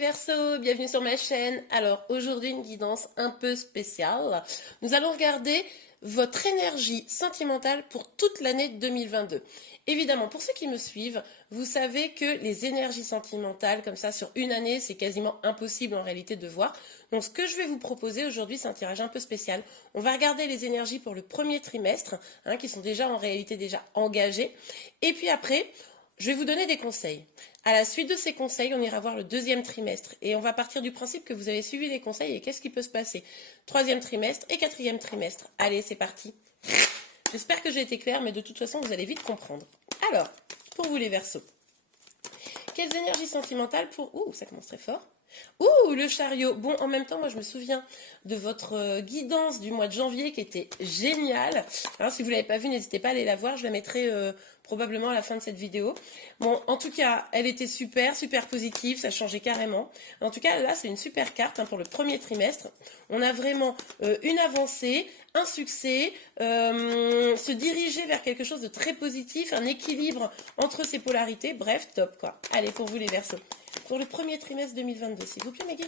Verseaux, bienvenue sur ma chaîne. Alors aujourd'hui une guidance un peu spéciale. Nous allons regarder votre énergie sentimentale pour toute l'année 2022. Évidemment, pour ceux qui me suivent, vous savez que les énergies sentimentales comme ça sur une année, c'est quasiment impossible en réalité de voir. Donc ce que je vais vous proposer aujourd'hui, c'est un tirage un peu spécial. On va regarder les énergies pour le premier trimestre, qui sont déjà en réalité déjà engagées. Et puis après, je vais vous donner des conseils. À la suite de ces conseils, on ira voir le deuxième trimestre. Et on va partir du principe que vous avez suivi les conseils et qu'est-ce qui peut se passer. Troisième trimestre et quatrième trimestre. Allez, c'est parti. J'espère que j'ai été claire, mais de toute façon, vous allez vite comprendre. Alors, pour vous les Verseaux, quelles énergies sentimentales pour... Ouh, ça commence très fort. Ouh, le chariot. Bon, en même temps, moi, je me souviens de votre guidance du mois de janvier qui était géniale. Alors, si vous ne l'avez pas vue, n'hésitez pas à aller la voir. Je la mettrai probablement à la fin de cette vidéo. Bon, en tout cas, elle était super, super positive. Ça changeait carrément. En tout cas, là, c'est une super carte pour le premier trimestre. On a vraiment une avancée, un succès, se diriger vers quelque chose de très positif, un équilibre entre ces polarités. Bref, top, quoi. Allez, pour vous les Verseaux. Pour le premier trimestre 2022, s'il vous plaît, Maggie.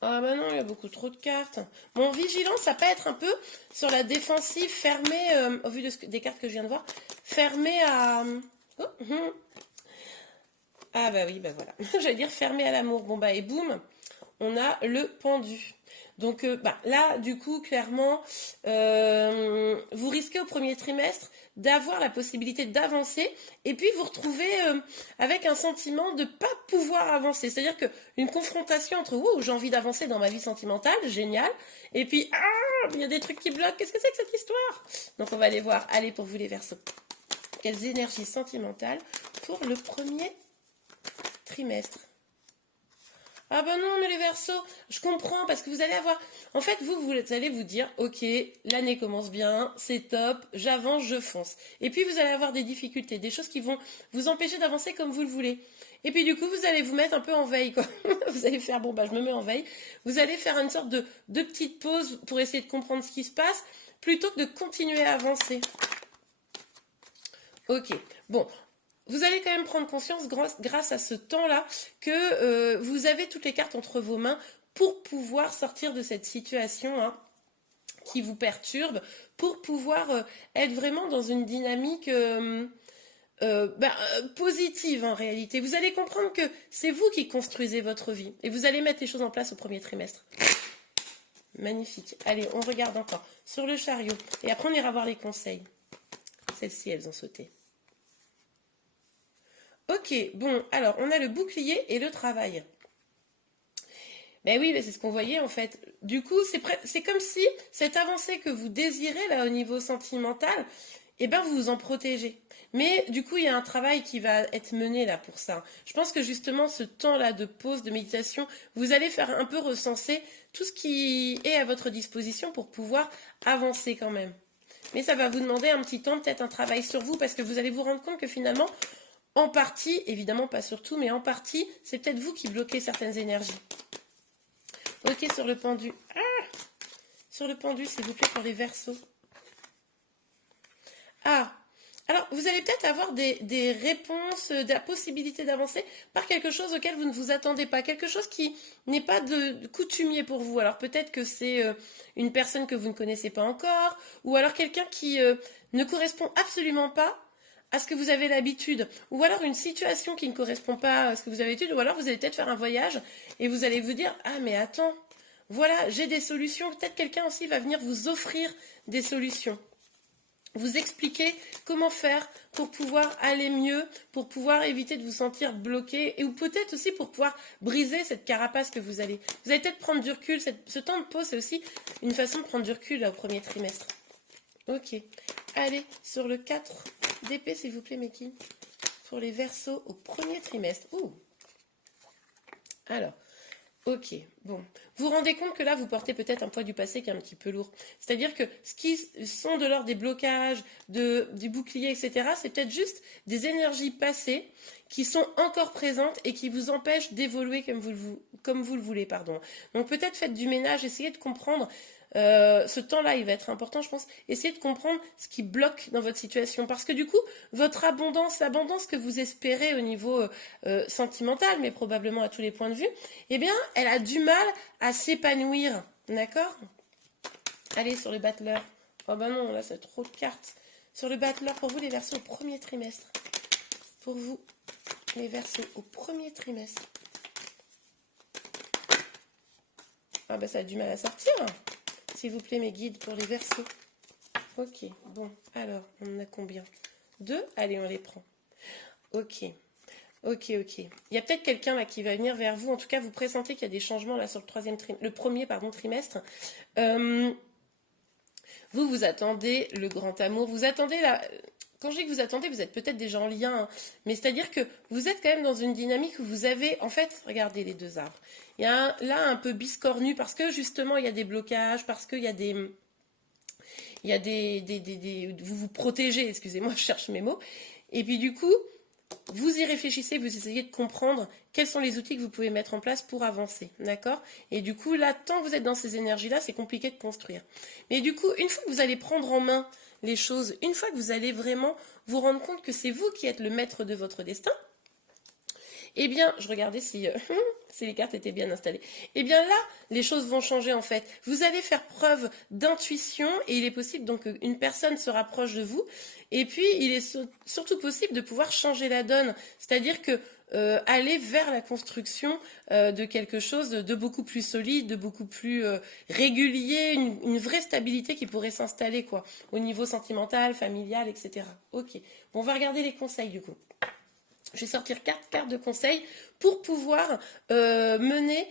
Ah bah non, il y a beaucoup trop de cartes. Bon, vigilance à pas être un peu sur la défensive, fermée, au vu des cartes que je viens de voir, fermée à... Oh, ah bah oui, bah voilà. J'allais dire fermée à l'amour. Bon bah et boum, on a le pendu. Donc là, du coup, clairement, vous risquez au premier trimestre d'avoir la possibilité d'avancer et puis vous retrouvez avec un sentiment de ne pas pouvoir avancer. C'est-à-dire qu'une confrontation entre « Ouh, j'ai envie d'avancer dans ma vie sentimentale, génial !» et puis « Ah, il y a des trucs qui bloquent, qu'est-ce que c'est que cette histoire ?» Donc on va aller voir. Allez, pour vous les Verseaux. Quelles énergies sentimentales pour le premier trimestre? Ah ben non, mais les Verseaux, je comprends, parce que vous allez avoir... En fait, vous allez vous dire, ok, l'année commence bien, c'est top, j'avance, je fonce. Et puis, vous allez avoir des difficultés, des choses qui vont vous empêcher d'avancer comme vous le voulez. Et puis, du coup, vous allez vous mettre un peu en veille, quoi. Vous allez faire, bon, bah, je me mets en veille. Vous allez faire une sorte de petite pause pour essayer de comprendre ce qui se passe, plutôt que de continuer à avancer. Ok, bon... Vous allez quand même prendre conscience, grâce à ce temps-là, que vous avez toutes les cartes entre vos mains pour pouvoir sortir de cette situation qui vous perturbe, pour pouvoir être vraiment dans une dynamique positive en réalité. Vous allez comprendre que c'est vous qui construisez votre vie et vous allez mettre les choses en place au premier trimestre. Magnifique. Allez, on regarde encore sur le chariot et après on ira voir les conseils. Celles-ci, elles ont sauté. Ok, bon, alors, on a le bouclier et le travail. Ben oui, c'est ce qu'on voyait en fait. Du coup, c'est comme si cette avancée que vous désirez là au niveau sentimental, vous vous en protégez. Mais du coup, il y a un travail qui va être mené là pour ça. Je pense que justement, ce temps-là de pause, de méditation, vous allez faire un peu recenser tout ce qui est à votre disposition pour pouvoir avancer quand même. Mais ça va vous demander un petit temps, peut-être un travail sur vous, parce que vous allez vous rendre compte que finalement... En partie, évidemment pas sur tout, mais en partie, c'est peut-être vous qui bloquez certaines énergies. Ok, sur le pendu. Sur le pendu, s'il vous plaît, pour les Verseaux. Ah, alors vous allez peut-être avoir des réponses, de la possibilité d'avancer par quelque chose auquel vous ne vous attendez pas. Quelque chose qui n'est pas de coutumier pour vous. Alors peut-être que c'est une personne que vous ne connaissez pas encore, ou alors quelqu'un qui ne correspond absolument pas à ce que vous avez l'habitude, ou alors une situation qui ne correspond pas à ce que vous avez l'habitude, ou alors vous allez peut-être faire un voyage et vous allez vous dire « Ah mais attends, voilà, j'ai des solutions. » Peut-être quelqu'un aussi va venir vous offrir des solutions. Vous expliquer comment faire pour pouvoir aller mieux, pour pouvoir éviter de vous sentir bloqué, ou peut-être aussi pour pouvoir briser cette carapace que vous allez. Vous allez peut-être prendre du recul. Ce temps de pause, c'est aussi une façon de prendre du recul là, au premier trimestre. Ok, allez, sur le 4 d'épée, s'il vous plaît, Meki, pour les Verseaux au premier trimestre. Ouh. Alors, ok, bon. Vous vous rendez compte que là, vous portez peut-être un poids du passé qui est un petit peu lourd. C'est-à-dire que ce qui sont de l'ordre des blocages, du bouclier, etc., c'est peut-être juste des énergies passées qui sont encore présentes et qui vous empêchent d'évoluer comme vous le voulez. Pardon. Donc peut-être faites du ménage, essayez de comprendre ce temps-là, il va être important, je pense. Essayez de comprendre ce qui bloque dans votre situation. Parce que du coup, votre abondance, l'abondance que vous espérez au niveau sentimental, mais probablement à tous les points de vue, eh bien, elle a du mal à s'épanouir. D'accord? Allez, sur le battleur. Oh ben non, là, c'est trop de cartes. Sur le battleur, pour vous, les Verseaux au premier trimestre. Pour vous, les Verseaux au premier trimestre. Ah ben ça a du mal à sortir. S'il vous plaît, mes guides pour les Verseaux. Ok, bon, alors, on en a combien? 2? Allez, on les prend. Ok, ok. Il y a peut-être quelqu'un là qui va venir vers vous. En tout cas, vous pressentez qu'il y a des changements là sur le premier trimestre. Vous attendez le grand amour. Vous attendez la... Quand je dis que vous attendez, vous êtes peut-être déjà en lien, hein, mais c'est-à-dire que vous êtes quand même dans une dynamique où vous avez, en fait, regardez les deux arbres. Il y a là un peu biscornu parce que justement il y a des blocages, parce qu'il y a vous vous protégez, excusez-moi, je cherche mes mots. Et puis du coup, vous y réfléchissez, vous essayez de comprendre quels sont les outils que vous pouvez mettre en place pour avancer, d'accord? Et du coup, là, tant que vous êtes dans ces énergies-là, c'est compliqué de construire. Mais du coup, une fois que vous allez prendre en main les choses, une fois que vous allez vraiment vous rendre compte que c'est vous qui êtes le maître de votre destin, eh bien, je regardais si les cartes étaient bien installées. Eh bien là, les choses vont changer en fait. Vous allez faire preuve d'intuition et il est possible donc qu'une personne se rapproche de vous. Et puis, il est surtout possible de pouvoir changer la donne. C'est-à-dire que aller vers la construction de quelque chose de beaucoup plus solide, de beaucoup plus régulier, une vraie stabilité qui pourrait s'installer quoi, au niveau sentimental, familial, etc. Ok, bon, on va regarder les conseils du coup. Je vais sortir 4 cartes de conseil pour pouvoir mener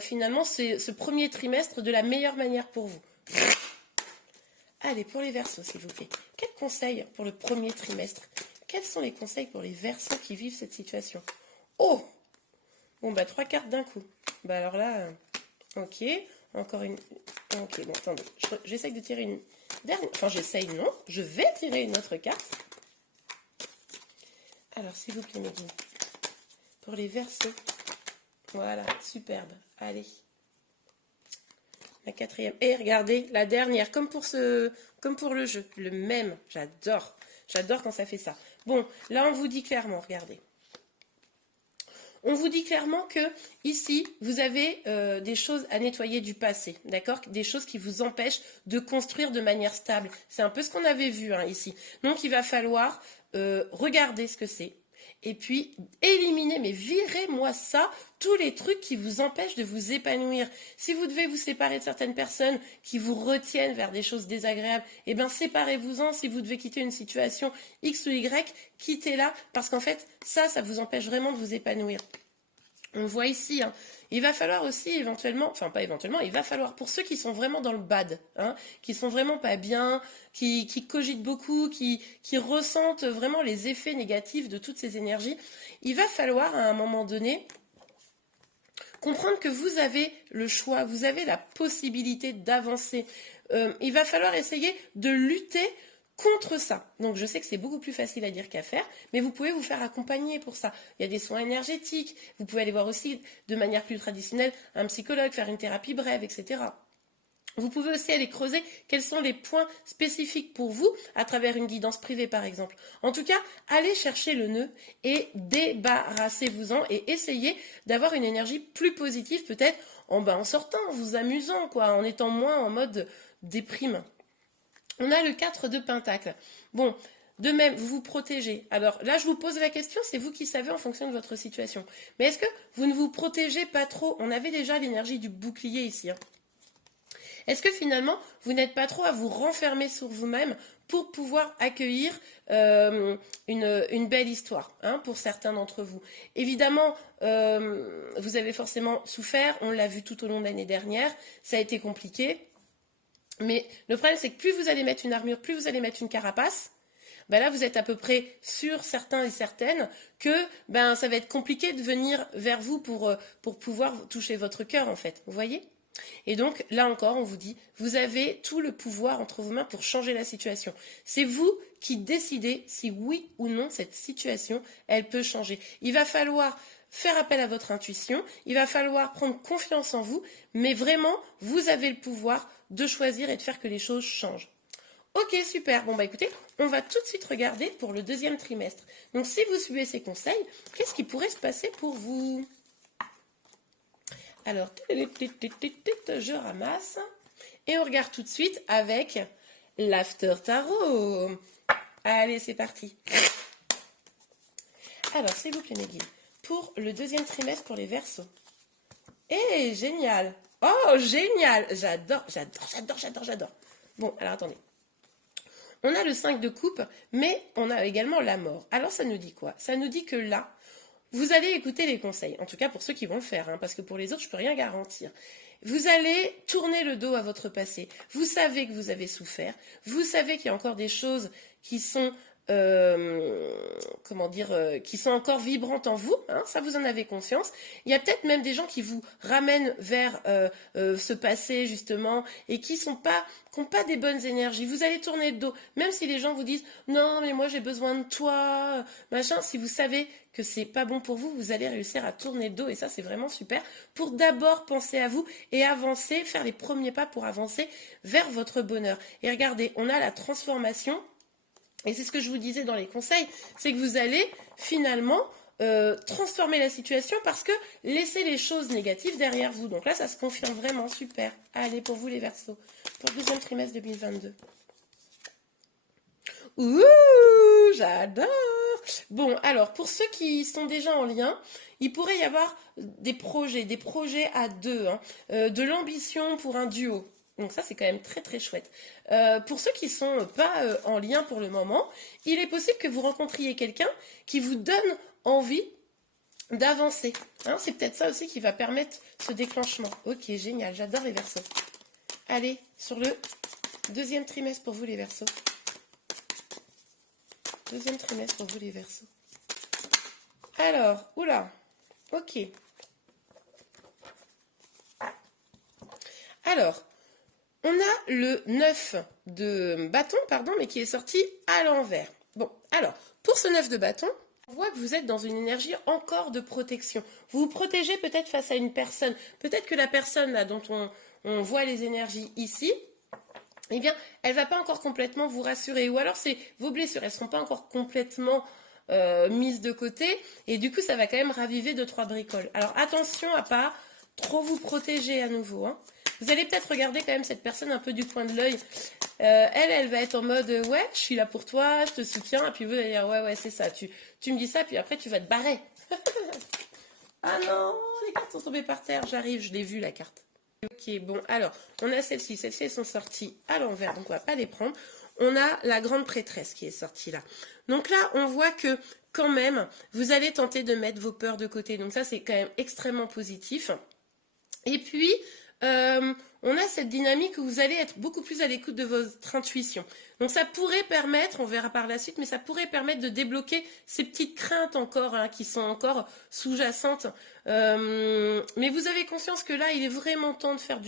finalement ce premier trimestre de la meilleure manière pour vous. Allez, pour les Verseaux, s'il vous plaît. Quels conseils pour le premier trimestre? Quels sont les conseils pour les Verseaux qui vivent cette situation? Oh! Bon, bah 3 cartes d'un coup. Bah alors là, ok. Encore une... Ok, bon, attendez. J'essaye de tirer une dernière... Enfin, j'essaye, non. Je vais tirer une autre carte. Alors, s'il vous plaît, mes guides, pour les Verseaux, voilà, superbe, allez, la 4e, et regardez, la dernière, comme pour le jeu, le même, j'adore quand ça fait ça. Bon, là, on vous dit clairement, regardez, on vous dit clairement que ici, vous avez des choses à nettoyer du passé, d'accord? Des choses qui vous empêchent de construire de manière stable. C'est un peu ce qu'on avait vu hein, ici. Donc, il va falloir regarder ce que c'est. Et puis, éliminer, mais virez-moi ça, tous les trucs qui vous empêchent de vous épanouir. Si vous devez vous séparer de certaines personnes qui vous retiennent vers des choses désagréables, eh bien, séparez-vous-en. Si vous devez quitter une situation X ou Y, quittez-la, parce qu'en fait, ça vous empêche vraiment de vous épanouir. On voit ici, hein, il va falloir aussi éventuellement, enfin pas éventuellement, il va falloir pour ceux qui sont vraiment dans le bad, hein, qui sont vraiment pas bien, qui cogitent beaucoup, qui ressentent vraiment les effets négatifs de toutes ces énergies, il va falloir à un moment donné comprendre que vous avez le choix, vous avez la possibilité d'avancer. Il va falloir essayer de lutter contre ça. Donc je sais que c'est beaucoup plus facile à dire qu'à faire, mais vous pouvez vous faire accompagner pour ça. Il y a des soins énergétiques, vous pouvez aller voir aussi de manière plus traditionnelle un psychologue, faire une thérapie brève, etc. Vous pouvez aussi aller creuser quels sont les points spécifiques pour vous à travers une guidance privée par exemple. En tout cas, allez chercher le nœud et débarrassez-vous-en et essayez d'avoir une énergie plus positive peut-être en sortant, en vous amusant, quoi, en étant moins en mode déprime. On a le 4 de Pentacle. Bon, de même, vous vous protégez. Alors là, je vous pose la question, c'est vous qui savez en fonction de votre situation. Mais est-ce que vous ne vous protégez pas trop? On avait déjà l'énergie du bouclier ici. Hein. Est-ce que finalement, vous n'êtes pas trop à vous renfermer sur vous-même pour pouvoir accueillir une belle histoire hein, pour certains d'entre vous? Évidemment, vous avez forcément souffert, on l'a vu tout au long de l'année dernière, ça a été compliqué. Mais le problème, c'est que plus vous allez mettre une armure, plus vous allez mettre une carapace, ben là, vous êtes à peu près sûr, certains et certaines, que ben, ça va être compliqué de venir vers vous pour pouvoir toucher votre cœur, en fait. Vous voyez? Et donc, là encore, on vous dit, vous avez tout le pouvoir entre vos mains pour changer la situation. C'est vous qui décidez si oui ou non cette situation, elle peut changer. Il va falloir faire appel à votre intuition, il va falloir prendre confiance en vous, mais vraiment, vous avez le pouvoir de choisir et de faire que les choses changent. Ok, super. Bon, bah écoutez, on va tout de suite regarder pour le deuxième trimestre. Donc, si vous suivez ces conseils, qu'est-ce qui pourrait se passer pour vous? Alors, je ramasse. Et on regarde tout de suite avec l'After Tarot. Allez, c'est parti. Alors, s'il vous plaît, mes guides, pour le deuxième trimestre pour les Verseaux. Eh, génial. Oh, génial. J'adore. Bon, alors attendez. On a le 5 de coupe, mais on a également la mort. Alors, ça nous dit quoi? Ça nous dit que là, vous allez écouter les conseils. En tout cas, pour ceux qui vont le faire, hein, parce que pour les autres, je ne peux rien garantir. Vous allez tourner le dos à votre passé. Vous savez que vous avez souffert. Vous savez qu'il y a encore des choses qui sont, qui sont encore vibrantes en vous. Hein, ça, vous en avez conscience. Il y a peut-être même des gens qui vous ramènent vers ce passé, justement, et qui n'ont pas des bonnes énergies. Vous allez tourner le dos. Même si les gens vous disent « Non, mais moi, j'ai besoin de toi. » Machin, si vous savez que c'est pas bon pour vous, vous allez réussir à tourner le dos et ça c'est vraiment super pour d'abord penser à vous et avancer, faire les premiers pas pour avancer vers votre bonheur. Et regardez, on a la transformation et c'est ce que je vous disais dans les conseils, c'est que vous allez finalement transformer la situation parce que laissez les choses négatives derrière vous. Donc là ça se confirme vraiment, super. Allez pour vous les Verseaux, pour le deuxième trimestre 2022. Ouh, j'adore. Bon, alors, pour ceux qui sont déjà en lien, il pourrait y avoir des projets à deux, hein, de l'ambition pour un duo. Donc ça, c'est quand même très très chouette. Pour ceux qui ne sont pas en lien pour le moment, il est possible que vous rencontriez quelqu'un qui vous donne envie d'avancer. Hein, c'est peut-être ça aussi qui va permettre ce déclenchement. Ok, génial, j'adore les Verseaux. Allez, sur le deuxième trimestre pour vous les Verseaux. Deuxième trimestre pour vous les Verseaux. Alors, oula, ok. Alors, on a le 9 de bâton, pardon, mais qui est sorti à l'envers. Bon, alors, pour ce 9 de bâton, on voit que vous êtes dans une énergie encore de protection. Vous vous protégez peut-être face à une personne. Peut-être que la personne là dont on voit les énergies ici, eh bien, elle ne va pas encore complètement vous rassurer. Ou alors, c'est vos blessures, elles ne sont pas encore complètement mises de côté. Et du coup, ça va quand même raviver 2-3 bricoles. Alors, attention à ne pas trop vous protéger à nouveau. Hein. Vous allez peut-être regarder quand même cette personne un peu du coin de l'œil. Elle va être en mode « Ouais, je suis là pour toi, je te soutiens. » Et puis vous allez dire « Ouais, c'est ça. Tu me dis ça, puis après, tu vas te barrer. » Ah non, les cartes sont tombées par terre. J'arrive, je l'ai vu, la carte. Ok, bon, alors, on a celles-ci. Celles-ci, elles sont sorties à l'envers, donc on ne va pas les prendre. On a la grande prêtresse qui est sortie là. Donc là, on voit que, quand même, vous allez tenter de mettre vos peurs de côté. Donc ça, c'est quand même extrêmement positif. Et puis, on a cette dynamique où vous allez être beaucoup plus à l'écoute de votre intuition. Donc ça pourrait permettre, on verra par la suite, mais ça pourrait permettre de débloquer ces petites craintes encore, hein, qui sont encore sous-jacentes. Mais vous avez conscience que là, il est vraiment temps de faire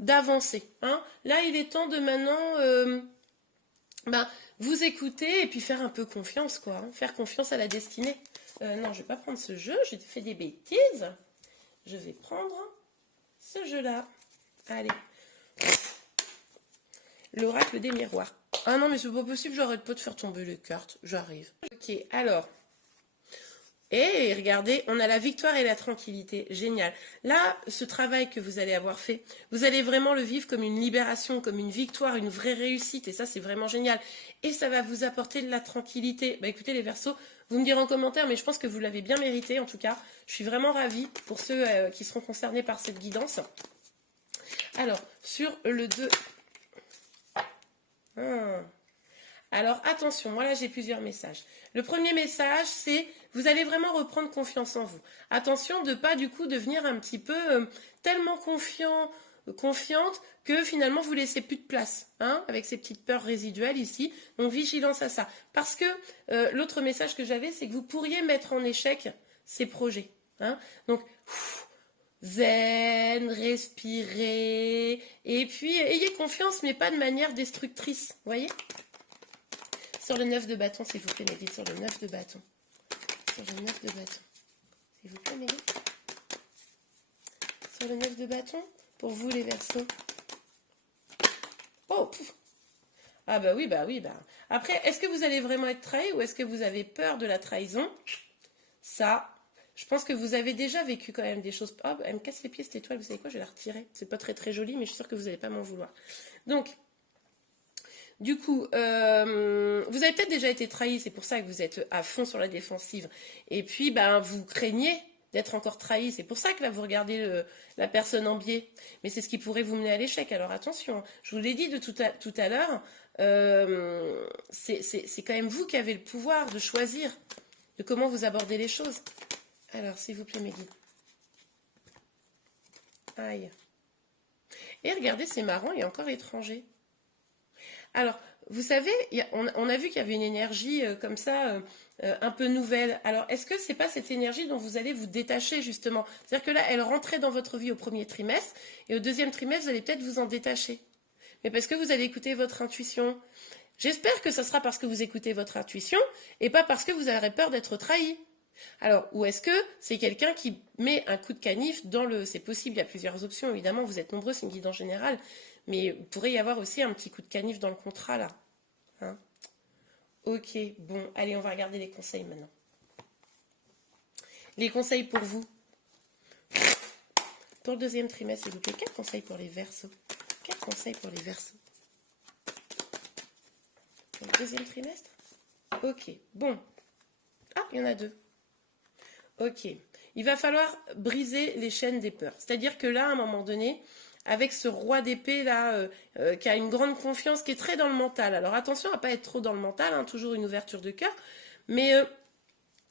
d'avancer. Hein. Là, il est temps de maintenant vous écouter et puis faire un peu confiance, quoi. Hein, faire confiance à la destinée. Non, je vais pas prendre ce jeu, j'ai fait des bêtises. Je vais prendre ce jeu-là. Allez. L'oracle des miroirs. Ah non, mais c'est pas possible, j'arrête pas de faire tomber les cartes. J'arrive. Ok, alors. Et regardez, on a la victoire et la tranquillité. Génial. Là, ce travail que vous allez avoir fait, vous allez vraiment le vivre comme une libération, comme une victoire, une vraie réussite. Et ça, c'est vraiment génial. Et ça va vous apporter de la tranquillité. Bah écoutez, les Verseaux, vous me direz en commentaire, mais je pense que vous l'avez bien mérité. En tout cas, je suis vraiment ravie pour ceux qui seront concernés par cette guidance. Alors, sur le 2... Alors, attention, moi là, j'ai plusieurs messages. Le premier message, c'est vous allez vraiment reprendre confiance en vous. Attention de ne pas, du coup, devenir un petit peu tellement confiante que finalement, vous laissez plus de place, hein, avec ces petites peurs résiduelles ici. Donc, vigilance à ça. Parce que l'autre message que j'avais, c'est que vous pourriez mettre en échec ces projets. Hein. Donc, zen, respirez, et puis ayez confiance, mais pas de manière destructrice, vous voyez? Sur le 9 de bâton, s'il vous plaît, Médite, sur le 9 de bâton. Sur le 9 de bâton. s'il vous plaît, Mélie. Sur le 9 de bâton, pour vous les Verseaux. Oh, pouf. Ah bah oui, bah oui, bah. Après, est-ce que vous allez vraiment être trahi ou est-ce que vous avez peur de la trahison? Ça, je pense que vous avez déjà vécu quand même des choses. Oh, elle me casse les pieds cette étoile, vous savez quoi, je vais la retirer. C'est pas très très joli, mais je suis sûre que vous n'allez pas m'en vouloir. Donc, du coup, vous avez peut-être déjà été trahi, c'est pour ça que vous êtes à fond sur la défensive. Et puis, ben, vous craignez d'être encore trahi. C'est pour ça que là, vous regardez la personne en biais. Mais c'est ce qui pourrait vous mener à l'échec. Alors attention, je vous l'ai dit de tout à l'heure, c'est quand même vous qui avez le pouvoir de choisir de comment vous abordez les choses. Alors, s'il vous plaît, mes guides. Aïe. Et regardez, c'est marrant, il est encore étranger. Alors, vous savez, on a vu qu'il y avait une énergie comme ça, un peu nouvelle. Alors, est-ce que c'est pas cette énergie dont vous allez vous détacher, justement? C'est-à-dire que là, elle rentrait dans votre vie au premier trimestre, et au deuxième trimestre, vous allez peut-être vous en détacher. Mais parce que vous allez écouter votre intuition. J'espère que ce sera parce que vous écoutez votre intuition, et pas parce que vous aurez peur d'être trahi. Alors, ou est-ce que c'est quelqu'un qui met un coup de canif dans le... C'est possible, il y a plusieurs options, évidemment, vous êtes nombreux, c'est une guide en général, mais il pourrait y avoir aussi un petit coup de canif dans le contrat, là. Hein? Ok, bon, allez, on va regarder les conseils maintenant. Les conseils pour vous. Pour le deuxième trimestre, s'il vous plaît, quels conseils pour les Verseaux? Quels conseils pour les Verseaux? Pour le deuxième trimestre? Ok, bon. Ah, il y en a deux. Ok, il va falloir briser les chaînes des peurs. C'est-à-dire que là, à un moment donné, avec ce roi d'épée là, qui a une grande confiance, qui est très dans le mental. Alors attention à ne pas être trop dans le mental, hein, toujours une ouverture de cœur. Mais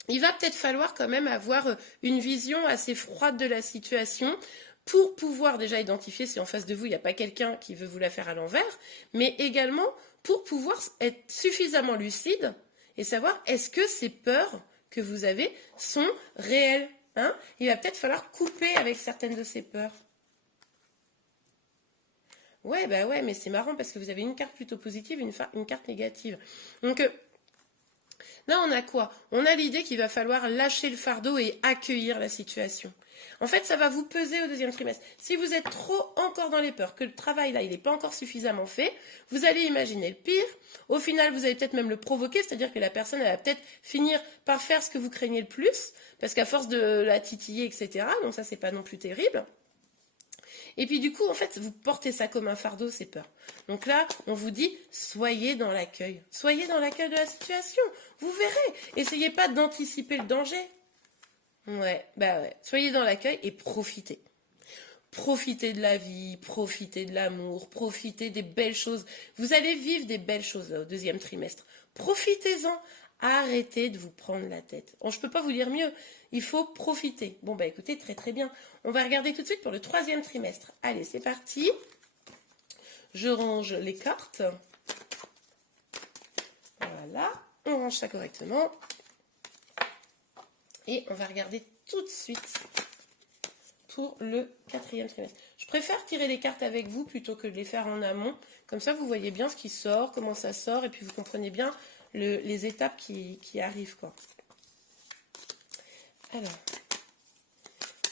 il va peut-être falloir quand même avoir une vision assez froide de la situation pour pouvoir déjà identifier si en face de vous, il n'y a pas quelqu'un qui veut vous la faire à l'envers, mais également pour pouvoir être suffisamment lucide et savoir est-ce que ces peurs que vous avez sont réelles. Hein? Il va peut-être falloir couper avec certaines de ces peurs. Ouais, bah ouais, mais c'est marrant parce que vous avez une carte plutôt positive, une carte négative. Donc là, on a quoi? On a l'idée qu'il va falloir lâcher le fardeau et accueillir la situation. En fait, ça va vous peser au deuxième trimestre. Si vous êtes trop encore dans les peurs, que le travail là, il n'est pas encore suffisamment fait, vous allez imaginer le pire. Au final, vous allez peut-être même le provoquer, c'est-à-dire que la personne, elle va peut-être finir par faire ce que vous craignez le plus, parce qu'à force de la titiller, etc. Donc ça, c'est pas non plus terrible. Et puis du coup, en fait, vous portez ça comme un fardeau, ces peurs. Donc là, on vous dit, soyez dans l'accueil. Soyez dans l'accueil de la situation. Vous verrez. Essayez pas d'anticiper le danger. Ouais, bah ouais. Soyez dans l'accueil et profitez. Profitez de la vie, profitez de l'amour, profitez des belles choses. Vous allez vivre des belles choses au deuxième trimestre. Profitez-en. Arrêtez de vous prendre la tête. Bon, je ne peux pas vous dire mieux. Il faut profiter. Bon, bah écoutez, très très bien. On va regarder tout de suite pour le troisième trimestre. Allez, c'est parti. Je range les cartes. Voilà. On range ça correctement. Et on va regarder tout de suite pour le quatrième trimestre. Je préfère tirer les cartes avec vous plutôt que de les faire en amont. Comme ça, vous voyez bien ce qui sort, comment ça sort, et puis vous comprenez bien les étapes qui arrivent, quoi. Alors,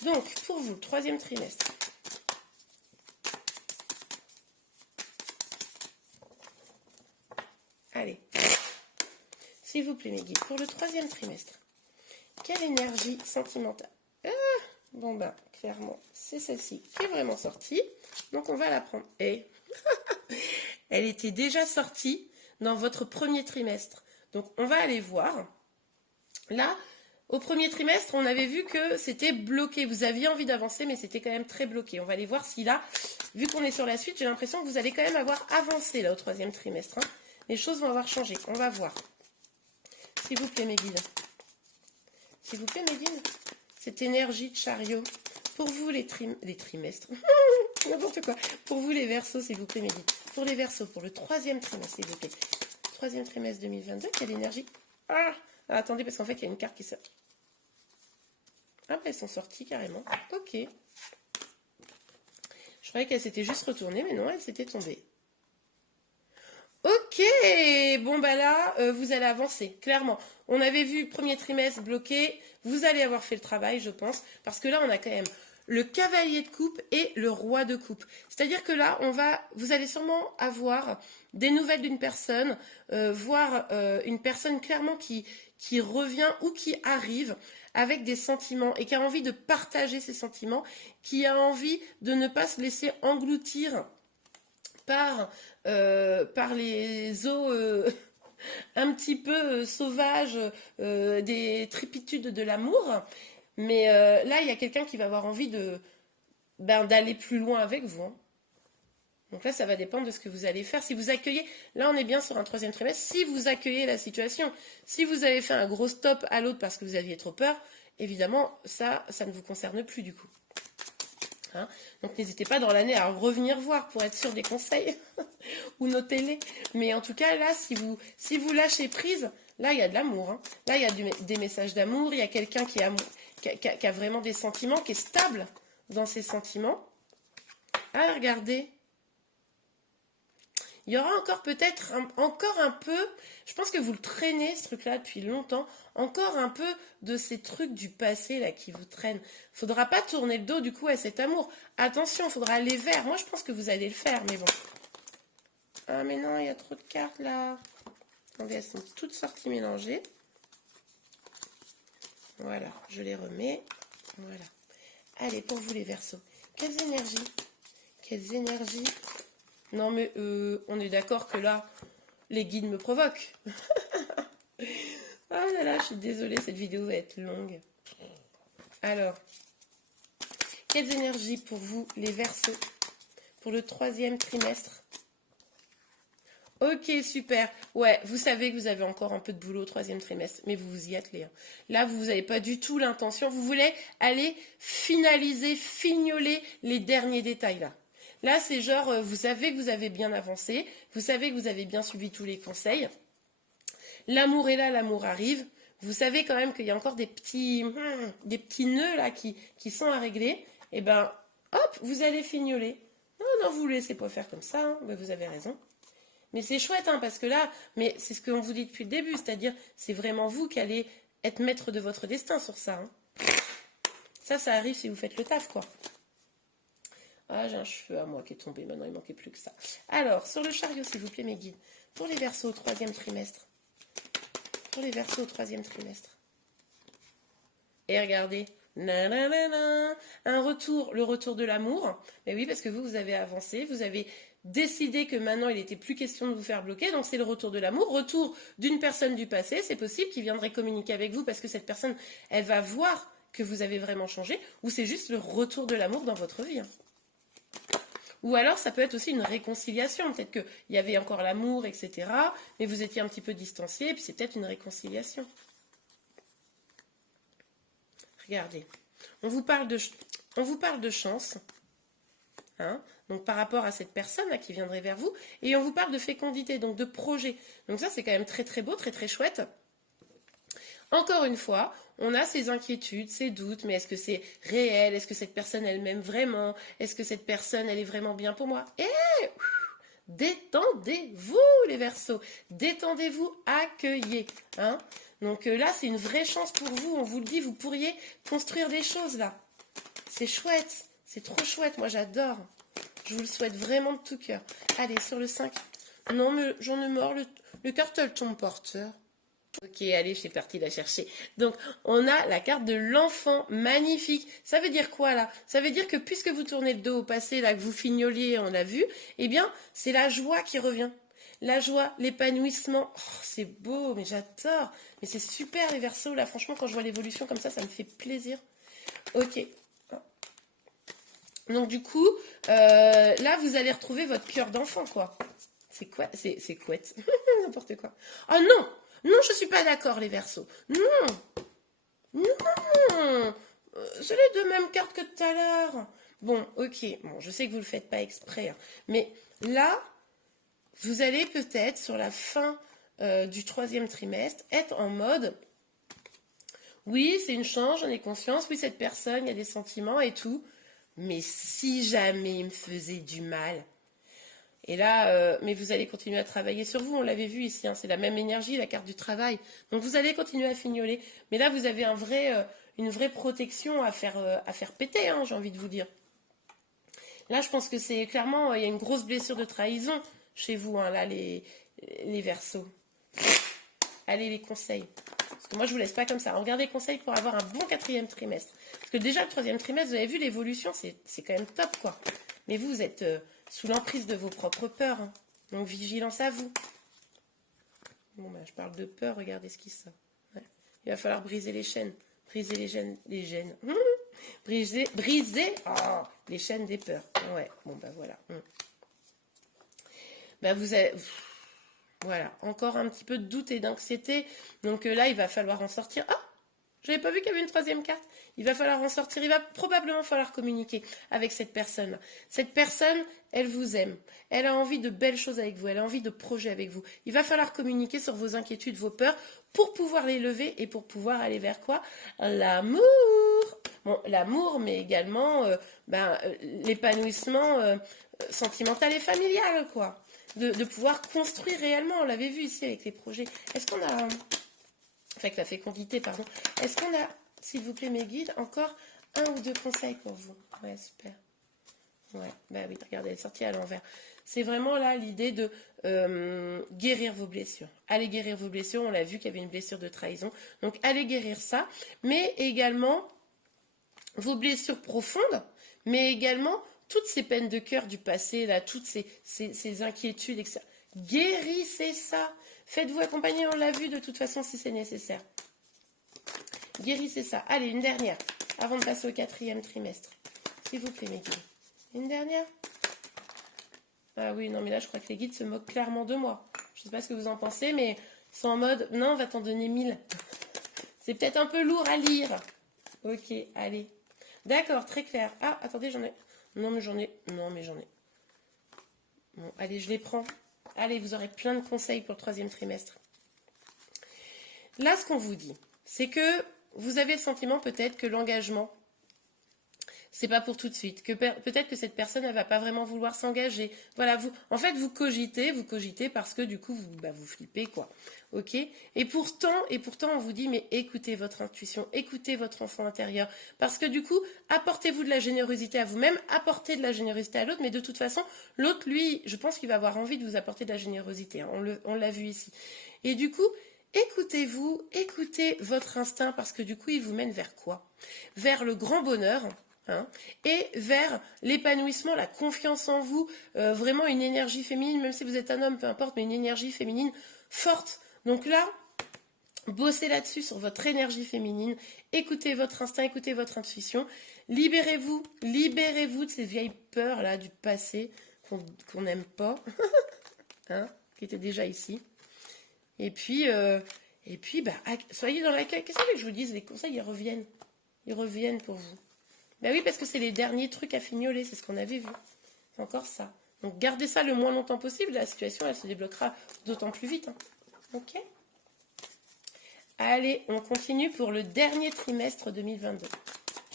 donc, pour vous, le troisième trimestre. Allez, s'il vous plaît, mes guides, pour le troisième trimestre, quelle énergie sentimentale? Bon ben, clairement, c'est celle-ci qui est vraiment sortie. Donc, on va la prendre. Et elle était déjà sortie dans votre premier trimestre. Donc, on va aller voir. Là, au premier trimestre, on avait vu que c'était bloqué. Vous aviez envie d'avancer, mais c'était quand même très bloqué. On va aller voir si là, vu qu'on est sur la suite, j'ai l'impression que vous allez quand même avoir avancé là au troisième trimestre. Hein. Les choses vont avoir changé. On va voir. S'il vous plaît, mes guides. S'il vous plaît, mes guides. Cette énergie de chariot. Pour vous, les trimestres. N'importe quoi. Pour vous, les Verseaux, s'il vous plaît, mes guides. Pour les Verseaux, pour le troisième trimestre, s'il vous plaît. Troisième trimestre 2022, quelle énergie? Ah, attendez, parce qu'en fait, il y a une carte qui sort. Ah, bah, elles sont sorties carrément. Ok. Je croyais qu'elle s'était juste retournée, mais non, elle s'était tombée. Ok. Ok, bon bah là, vous allez avancer, clairement. On avait vu premier trimestre bloqué, vous allez avoir fait le travail, je pense, parce que là, on a quand même le cavalier de coupe et le roi de coupe. C'est-à-dire que là, vous allez sûrement avoir des nouvelles d'une personne, voir une personne clairement qui revient ou qui arrive avec des sentiments et qui a envie de partager ses sentiments, qui a envie de ne pas se laisser engloutir par les eaux un petit peu sauvages des trépitudes de l'amour. Mais là, il y a quelqu'un qui va avoir envie d'aller plus loin avec vous, hein. Donc là, ça va dépendre de ce que vous allez faire. Si vous accueillez, là on est bien sur un troisième trimestre, si vous accueillez la situation, si vous avez fait un gros stop à l'autre parce que vous aviez trop peur, évidemment, ça ne vous concerne plus du coup. Hein, donc n'hésitez pas dans l'année à revenir voir pour être sûr des conseils ou notez-les. Mais en tout cas, là, si vous lâchez prise, là, il y a de l'amour. Hein. Là, il y a des messages d'amour, il y a quelqu'un qui a vraiment des sentiments, qui est stable dans ses sentiments. Ah, regardez. Il y aura encore peut-être encore un peu, je pense que vous le traînez ce truc-là depuis longtemps, encore un peu de ces trucs du passé là qui vous traînent. Faudra pas tourner le dos du coup à cet amour. Attention, faudra aller vers. Moi je pense que vous allez le faire, mais bon. Ah mais non, il y a trop de cartes là. Attendez, elles sont toutes sorties mélangées. Voilà, je les remets. Voilà. Allez, pour vous les Verseaux. Quelles énergies? Quelles énergies? Non, mais on est d'accord que là, les guides me provoquent. Ah là là, je suis désolée, cette vidéo va être longue. Alors, quelles énergies pour vous, les Verseaux, pour le troisième trimestre? Ok, super. Ouais, vous savez que vous avez encore un peu de boulot au troisième trimestre, mais vous vous y attelez, hein. Là, vous n'avez pas du tout l'intention. Vous voulez aller finaliser, fignoler les derniers détails là. Là, c'est genre, vous savez que vous avez bien avancé, vous savez que vous avez bien suivi tous les conseils. L'amour est là, l'amour arrive. Vous savez quand même qu'il y a encore des petits nœuds là qui sont à régler. Et ben, hop, vous allez fignoler. Non, non, vous ne laissez pas faire comme ça, hein, mais vous avez raison. Mais c'est chouette, hein, parce que là, mais c'est ce qu'on vous dit depuis le début, c'est-à-dire, c'est vraiment vous qui allez être maître de votre destin sur ça, hein. Ça arrive si vous faites le taf, quoi. Ah, j'ai un cheveu à moi qui est tombé. Maintenant, il ne manquait plus que ça. Alors, sur le chariot, s'il vous plaît, mes guides. Pour les Verseaux au troisième trimestre. Pour les Verseaux au troisième trimestre. Et regardez. Nanana, un retour, le retour de l'amour. Mais oui, parce que vous avez avancé. Vous avez décidé que maintenant, il n'était plus question de vous faire bloquer. Donc, c'est le retour de l'amour. Retour d'une personne du passé. C'est possible qui viendrait communiquer avec vous parce que cette personne, elle va voir que vous avez vraiment changé. Ou c'est juste le retour de l'amour dans votre vie, hein. Ou alors, ça peut être aussi une réconciliation. Peut-être qu'il y avait encore l'amour, etc. Mais vous étiez un petit peu distancié, et puis c'est peut-être une réconciliation. Regardez. On vous parle de chance. Hein, donc par rapport à cette personne là qui viendrait vers vous. Et on vous parle de fécondité, donc de projet. Donc ça, c'est quand même très très beau, très très chouette. Encore une fois, on a ces inquiétudes, ces doutes, mais est-ce que c'est réel? Est-ce que cette personne, elle m'aime vraiment? Est-ce que cette personne, elle est vraiment bien pour moi? Détendez-vous, les Verseaux. Détendez-vous, accueillez. Hein, donc là, c'est une vraie chance pour vous. On vous le dit, vous pourriez construire des choses là. C'est chouette. C'est trop chouette. Moi, j'adore. Je vous le souhaite vraiment de tout cœur. Allez, sur le 5. Non, mais j'en ai marre. Le cartel tombe porteur. Ok, allez, je suis partie la chercher. Donc, on a la carte de l'enfant, magnifique. Ça veut dire quoi, là? Ça veut dire que puisque vous tournez le dos au passé, là, que vous fignoliez, on l'a vu, eh bien, c'est la joie qui revient. La joie, l'épanouissement. Oh, c'est beau, mais j'adore. Mais c'est super, les Verseaux, là. Franchement, quand je vois l'évolution comme ça me fait plaisir. Ok. Donc, du coup, là, vous allez retrouver votre cœur d'enfant, quoi. C'est quoi? C'est couette. N'importe quoi. Oh non! Non, je suis pas d'accord, les Verseaux. Non, non, c'est les deux mêmes cartes que tout à l'heure. Bon, ok, bon, je sais que vous le faites pas exprès, hein, mais là, vous allez peut-être sur la fin du troisième trimestre être en mode, oui, c'est une chance, j'en ai conscience, oui, cette personne, il y a des sentiments et tout, mais si jamais il me faisait du mal, Et là, mais vous allez continuer à travailler sur vous, on l'avait vu ici, hein, c'est la même énergie, la carte du travail. Donc vous allez continuer à fignoler. Mais là, vous avez une vraie protection à faire péter, hein, j'ai envie de vous dire. Là, je pense que c'est clairement, il y a une grosse blessure de trahison chez vous, hein, là, les Verseaux. Allez, les conseils. Parce que moi, je vous laisse pas comme ça. Regardez les conseils pour avoir un bon 4e trimestre. Parce que déjà, le 3e trimestre, vous avez vu l'évolution, c'est quand même top, quoi. Mais vous êtes sous l'emprise de vos propres peurs. Hein. Donc, vigilance à vous. Bon, ben, je parle de peur, regardez ce qui sort. Ouais. Il va falloir briser les chaînes. Briser les gènes. Briser les chaînes des peurs. Ouais, bon, ben voilà. Ben, vous avez... Voilà, encore un petit peu de doute et d'anxiété. Donc là, il va falloir en sortir. Ah, j'avais pas vu qu'il y avait une 3e carte. Il va falloir en sortir. Il va probablement falloir communiquer avec cette personne. Cette personne, elle vous aime. Elle a envie de belles choses avec vous. Elle a envie de projets avec vous. Il va falloir communiquer sur vos inquiétudes, vos peurs, pour pouvoir les lever et pour pouvoir aller vers quoi? L'amour. Bon, l'amour, mais également l'épanouissement sentimental et familial, quoi. De pouvoir construire réellement. On l'avait vu ici avec les projets. Est-ce qu'on a... Avec la fécondité, pardon. Est-ce qu'on a, s'il vous plaît, mes guides, encore 1 ou 2 conseils pour vous? Ouais, super. Ouais, bah oui, regardez, elle est sortie à l'envers. C'est vraiment là l'idée de guérir vos blessures. Allez guérir vos blessures. On l'a vu qu'il y avait une blessure de trahison. Donc, allez guérir ça. Mais également, vos blessures profondes, mais également toutes ces peines de cœur du passé, là, toutes ces inquiétudes, etc. Guérissez ça. Faites-vous accompagner, on l'a vu de toute façon si c'est nécessaire. Guérissez ça. Allez, une dernière, avant de passer au 4e trimestre. S'il vous plaît, mes guides. Une dernière? Ah oui, non, mais là, je crois que les guides se moquent clairement de moi. Je ne sais pas ce que vous en pensez, mais ils sont en mode, non, on va t'en donner 1000. C'est peut-être un peu lourd à lire. Ok, allez. D'accord, très clair. Ah, attendez, j'en ai... Non, mais j'en ai... Bon, allez, je les prends. Allez, vous aurez plein de conseils pour le 3e trimestre. Là, ce qu'on vous dit, c'est que vous avez le sentiment peut-être que l'engagement, c'est pas pour tout de suite, que peut-être que cette personne, elle va pas vraiment vouloir s'engager. Voilà, en fait, vous cogitez parce que du coup, vous flippez, quoi. Ok? Et pourtant, on vous dit, mais écoutez votre intuition, écoutez votre enfant intérieur, parce que du coup, apportez-vous de la générosité à vous-même, apportez de la générosité à l'autre, mais de toute façon, l'autre, lui, je pense qu'il va avoir envie de vous apporter de la générosité, hein, on l'a vu ici. Et du coup, écoutez-vous, écoutez votre instinct, parce que du coup, il vous mène vers quoi? Vers le grand bonheur, hein, et vers l'épanouissement, la confiance en vous, vraiment une énergie féminine, même si vous êtes un homme, peu importe, mais une énergie féminine forte. Donc là, bossez là-dessus sur votre énergie féminine, écoutez votre instinct, écoutez votre intuition, libérez-vous de ces vieilles peurs là du passé qu'on n'aime pas, hein, qui étaient déjà ici. Et puis, soyez dans l'accueil. Qu'est-ce que je vous dise? Les conseils, ils reviennent pour vous. Ben oui, parce que c'est les derniers trucs à fignoler, c'est ce qu'on avait vu. C'est encore ça. Donc gardez ça le moins longtemps possible, la situation, elle se débloquera d'autant plus vite. Hein. Ok? Allez, on continue pour le dernier trimestre 2022.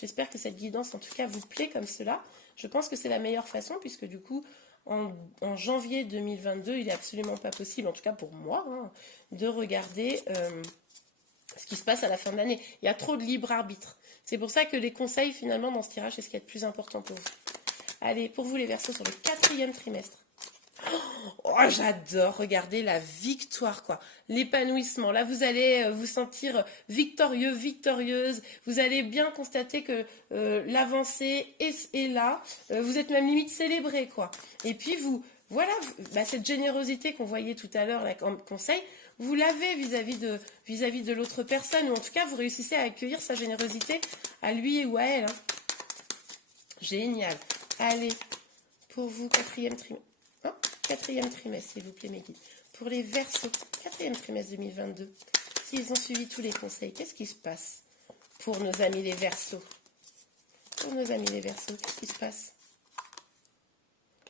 J'espère que cette guidance, en tout cas, vous plaît comme cela. Je pense que c'est la meilleure façon, puisque du coup, en janvier 2022, il n'est absolument pas possible, en tout cas pour moi, hein, de regarder ce qui se passe à la fin de l'année. Il y a trop de libre arbitre. C'est pour ça que les conseils, finalement, dans ce tirage, c'est ce qui est le plus important pour vous. Allez, pour vous, les Verseaux, sur le 4e trimestre. Oh, j'adore, regardez la victoire, quoi. L'épanouissement. Là, vous allez vous sentir victorieux, victorieuse. Vous allez bien constater que l'avancée est là. Vous êtes même limite célébré, quoi. Et puis, voilà, cette générosité qu'on voyait tout à l'heure, là, comme conseil, vous l'avez vis-à-vis de l'autre personne, ou en tout cas, vous réussissez à accueillir sa générosité à lui ou à elle. Hein. Génial. Allez, pour vous, 4e trimestre. Hein, 4e trimestre, s'il vous plaît, mes guides. Pour les Verseaux, 4e trimestre 2022. S'ils ont suivi tous les conseils, qu'est-ce qui se passe pour nos amis les Verseaux? Pour nos amis les Verseaux, qu'est-ce qui se passe?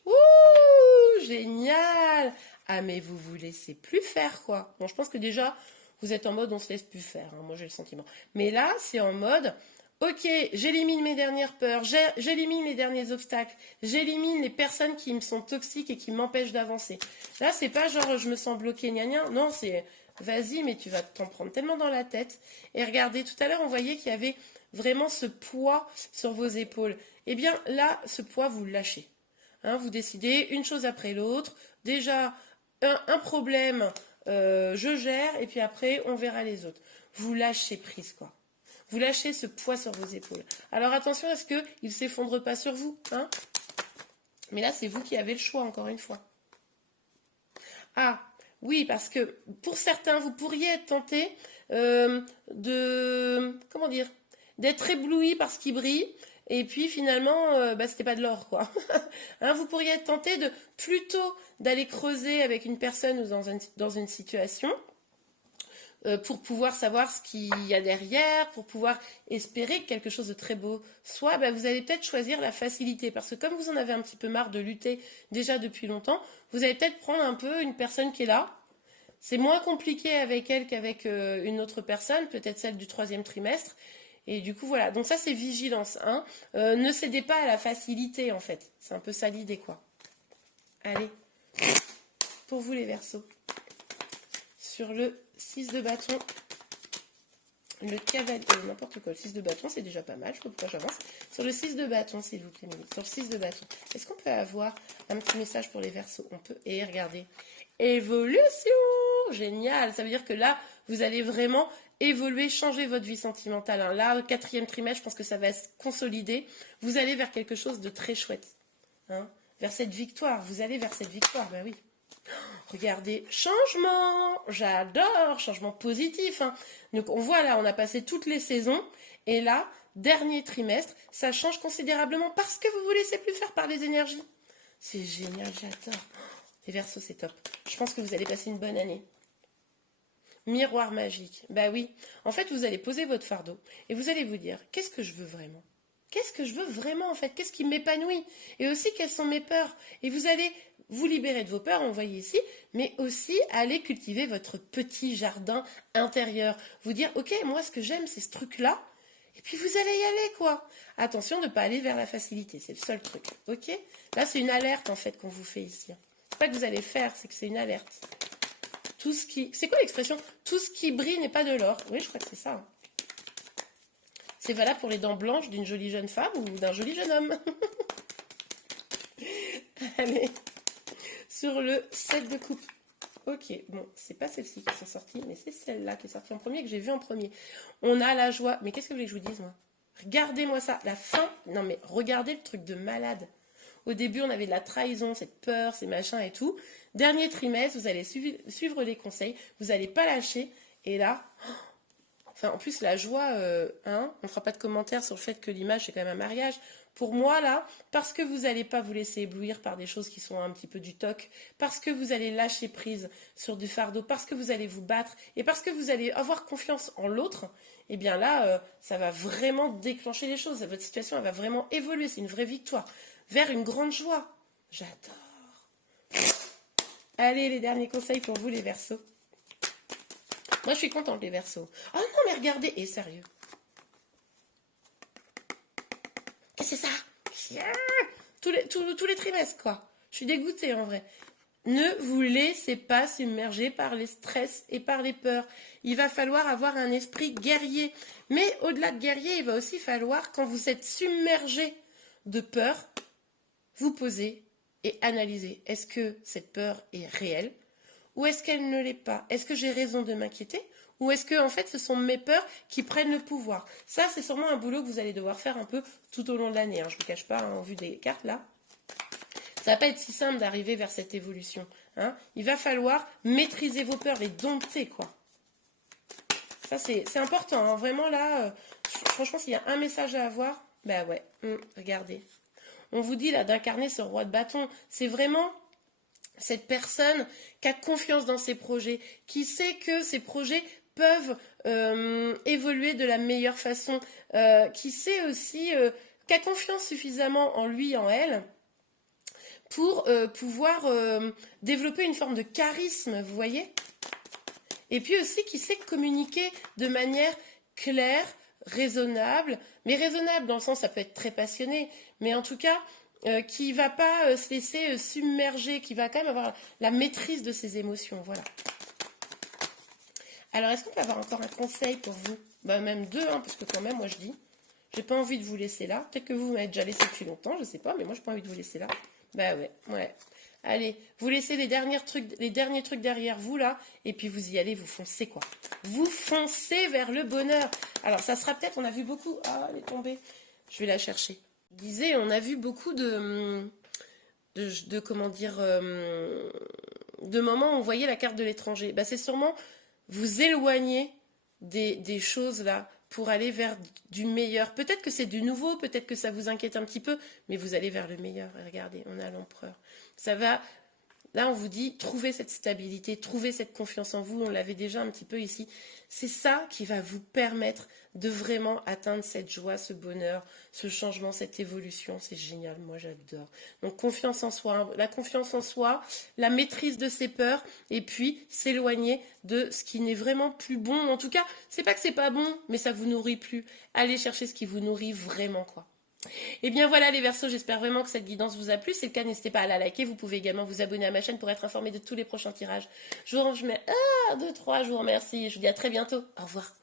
Ouh, génial! Ah, mais vous vous laissez plus faire, quoi. Bon, je pense que déjà, vous êtes en mode on se laisse plus faire. Hein, moi, j'ai le sentiment. Mais là, c'est en mode Ok, j'élimine mes dernières peurs, j'élimine les derniers obstacles, j'élimine les personnes qui me sont toxiques et qui m'empêchent d'avancer. Là, c'est pas genre je me sens bloquée, gna gna. Non, c'est vas-y, mais tu vas t'en prendre tellement dans la tête. Et regardez, tout à l'heure, on voyait qu'il y avait vraiment ce poids sur vos épaules. Eh bien, là, ce poids, vous le lâchez. Hein, vous décidez une chose après l'autre. Déjà, un problème, je gère, et puis après, on verra les autres. Vous lâchez prise, quoi. Vous lâchez ce poids sur vos épaules. Alors attention à ce qu'il ne s'effondre pas sur vous. Hein, mais là, c'est vous qui avez le choix, encore une fois. Ah, oui, parce que pour certains, vous pourriez être tenté comment dire, d'être ébloui par ce qui brille. Et puis finalement, c'était pas de l'or, quoi. Hein, vous pourriez être tenté de plutôt d'aller creuser avec une personne ou dans une situation pour pouvoir savoir ce qu'il y a derrière, pour pouvoir espérer que quelque chose de très beau soit, vous allez peut-être choisir la facilité. Parce que comme vous en avez un petit peu marre de lutter déjà depuis longtemps, vous allez peut-être prendre un peu une personne qui est là. C'est moins compliqué avec elle qu'avec une autre personne, peut-être celle du 3e trimestre. Et du coup, voilà. Donc ça, c'est vigilance. Hein. Ne cédez pas à la facilité, en fait. C'est un peu ça l'idée, quoi. Allez. Pour vous, les Verseaux. Sur le 6 de bâton, le cavalier, n'importe quoi, le 6 de bâton, c'est déjà pas mal, je sais pas pourquoi j'avance. Sur le 6 de bâton, s'il vous plaît, sur le 6 de bâton, est-ce qu'on peut avoir un petit message pour les Verseaux? On peut, et regardez, évolution, génial, ça veut dire que là, vous allez vraiment évoluer, changer votre vie sentimentale. Hein. Là, au 4e trimestre, je pense que ça va se consolider, vous allez vers quelque chose de très chouette, hein, vers cette victoire, vous allez vers cette victoire, oui. Regardez, changement, j'adore, changement positif. Hein. Donc on voit là, on a passé toutes les saisons et là, dernier trimestre, ça change considérablement parce que vous vous laissez plus faire par les énergies. C'est génial, j'adore. Les Verseaux, c'est top. Je pense que vous allez passer une bonne année. Miroir magique, oui. En fait, vous allez poser votre fardeau et vous allez vous dire, qu'est-ce que je veux vraiment ? Qu'est-ce que je veux vraiment en fait? Qu'est-ce qui m'épanouit? Et aussi, quelles sont mes peurs? Et vous allez vous libérer de vos peurs, on voit ici, mais aussi aller cultiver votre petit jardin intérieur. Vous dire, ok, moi ce que j'aime, c'est ce truc-là. Et puis vous allez y aller, quoi. Attention de ne pas aller vers la facilité, c'est le seul truc, ok? Là, c'est une alerte en fait qu'on vous fait ici. C'est pas que vous allez faire, c'est que c'est une alerte. Tout ce qui... C'est quoi l'expression? Tout ce qui brille n'est pas de l'or. Oui, je crois que c'est ça. C'est valable pour les dents blanches d'une jolie jeune femme ou d'un joli jeune homme. Allez, sur le 7 de coupe. Ok, bon, c'est pas celle-ci qui sont sorties, mais c'est celle-là qui est sortie en premier, que j'ai vue en premier. On a la joie. Mais qu'est-ce que vous voulez que je vous dise, moi? Regardez-moi ça. La fin. Non, mais regardez le truc de malade. Au début, on avait de la trahison, cette peur, ces machins et tout. Dernier trimestre, vous allez suivre les conseils. Vous n'allez pas lâcher. Et là... Enfin, en plus, la joie, on ne fera pas de commentaires sur le fait que l'image, c'est quand même un mariage. Pour moi, là, parce que vous n'allez pas vous laisser éblouir par des choses qui sont un petit peu du toc, parce que vous allez lâcher prise sur du fardeau, parce que vous allez vous battre, et parce que vous allez avoir confiance en l'autre, eh bien là, ça va vraiment déclencher les choses. Votre situation, elle va vraiment évoluer. C'est une vraie victoire. Vers une grande joie. J'adore. Allez, les derniers conseils pour vous, les Verseaux. Moi, je suis contente, les Verseaux. Oh non, mais regardez. Et sérieux. Qu'est-ce que c'est ça? Tous les trimestres, quoi. Je suis dégoûtée, en vrai. Ne vous laissez pas submerger par les stress et par les peurs. Il va falloir avoir un esprit guerrier. Mais au-delà de guerrier, il va aussi falloir, quand vous êtes submergé de peur, vous poser et analyser. Est-ce que cette peur est réelle? Ou est-ce qu'elle ne l'est pas? Est-ce que j'ai raison de m'inquiéter? Ou est-ce que, en fait, ce sont mes peurs qui prennent le pouvoir? Ça, c'est sûrement un boulot que vous allez devoir faire un peu tout au long de l'année. Hein. Je ne vous cache pas, en vue des cartes, là. Ça ne va pas être si simple d'arriver vers cette évolution. Hein. Il va falloir maîtriser vos peurs, les dompter, quoi. Ça, c'est important. Hein. Vraiment, là, franchement, s'il y a un message à avoir, ouais, regardez. On vous dit, là, d'incarner ce roi de bâton. C'est vraiment... cette personne qui a confiance dans ses projets, qui sait que ses projets peuvent évoluer de la meilleure façon, qui sait aussi, qui a confiance suffisamment en lui, en elle, pour pouvoir développer une forme de charisme, vous voyez? Et puis aussi qui sait communiquer de manière claire, raisonnable, mais raisonnable dans le sens, ça peut être très passionné, mais en tout cas, qui va pas se laisser submerger, qui va quand même avoir la maîtrise de ses émotions, voilà. Alors, est-ce qu'on peut avoir encore un conseil pour vous? Bah, même deux, hein, parce que quand même, moi je dis, j'ai pas envie de vous laisser là. Peut-être que vous m'avez déjà laissé depuis longtemps, je sais pas, mais moi j'ai pas envie de vous laisser là. Bah ouais, ouais. Allez, vous laissez les derniers trucs derrière vous là, et puis vous y allez, vous foncez quoi. Vous foncez vers le bonheur. Alors ça sera peut-être, on a vu beaucoup. Ah, elle est tombée. Je vais la chercher. Je disais, on a vu beaucoup de comment dire, de moments où on voyait la carte de l'étranger. Bah c'est sûrement vous éloigner des choses là pour aller vers du meilleur. Peut-être que c'est du nouveau, peut-être que ça vous inquiète un petit peu, mais vous allez vers le meilleur. Et regardez, on a l'empereur. Ça va, là on vous dit, trouvez cette stabilité, trouvez cette confiance en vous, on l'avait déjà un petit peu ici. C'est ça qui va vous permettre de vraiment atteindre cette joie, ce bonheur, ce changement, cette évolution. C'est génial, moi j'adore. Donc confiance en soi, hein. La confiance en soi, la maîtrise de ses peurs, et puis s'éloigner de ce qui n'est vraiment plus bon. En tout cas, c'est pas que c'est pas bon, mais ça vous nourrit plus. Allez chercher ce qui vous nourrit vraiment, quoi. Et bien voilà les Verseaux, j'espère vraiment que cette guidance vous a plu. Si c'est le cas, n'hésitez pas à la liker. Vous pouvez également vous abonner à ma chaîne pour être informé de tous les prochains tirages. Je vous remercie. 2, 3, je vous remercie. Je vous dis à très bientôt. Au revoir.